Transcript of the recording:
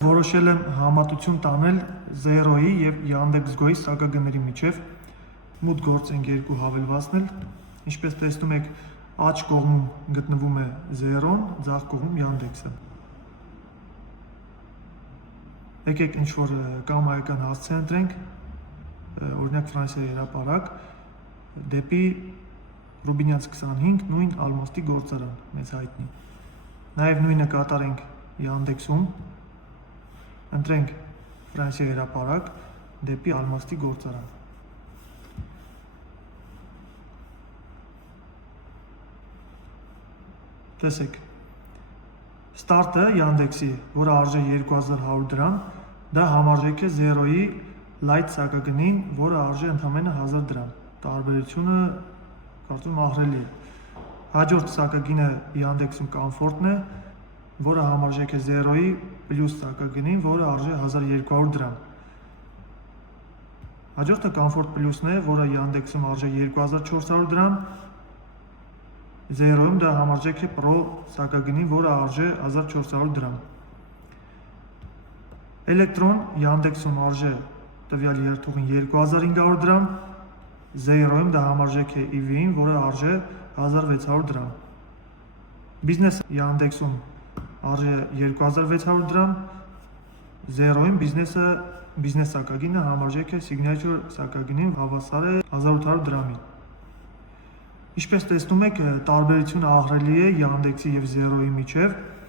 Որոշել եմ համատություն տանել 0-ի եւ Yandex.Go-ի սակագների միջև, մուտք գործենք երկու հավելվածնել, ինչպես տեսնում եք, աջ կողմում գտնվում է 0-ն, ձախ կողմում Yandex-ը։ Եկեք ինչ-որ կամայական հասցե ընտրենք, օրինակ Ֆրանսիայի հրապարակ, դեպի Ռուբինյանց 25 նույն ալմաստի գործարան, մեզ հայտնի։ Նաև նույնը կատարենք Yandex-ում, ընտրենք Ֆրանսիայի հրապարակ, դեպի ալմաստի գործարան։ Տեսեք, ստարտը Yandex-ի, որը արժե 2100 դրամ, դա համարժեք է 0-ի light սակագնին, որը արժե ընդամենը 1000 դրամ։ Տարբերությունը կարծում ահռելի է։ Հաջորդ սակագինը Yandex-ում Comfort-ն է, որը համարժեք է 0-ի պլյուս սակագնին, որը արժե 1200 դրամ։ Հաջորդը Comfort Plus-ն է, որը Yandex-ում արժե 2400 դրամ, 0-ում դա համարժեք է Pro սակագնին, որը արժե 1400 դրամ։ Electron Yandex-ում արժե տվյալ երթուղին 2500 դրամ, 0-ում դա համարժեք է EV-ին, որը արժե 1600 դրամ։ Business Yandex-ում արժե 2600 դրամ, 0-ում բիզնես սակագինը համարժեք է Signature սակագինին, հավասար է 1800 դրամի։ Ինչպես տեսնում եք, տարբերությունը ահռելի է Yandex-ի եւ 0-ի միջև,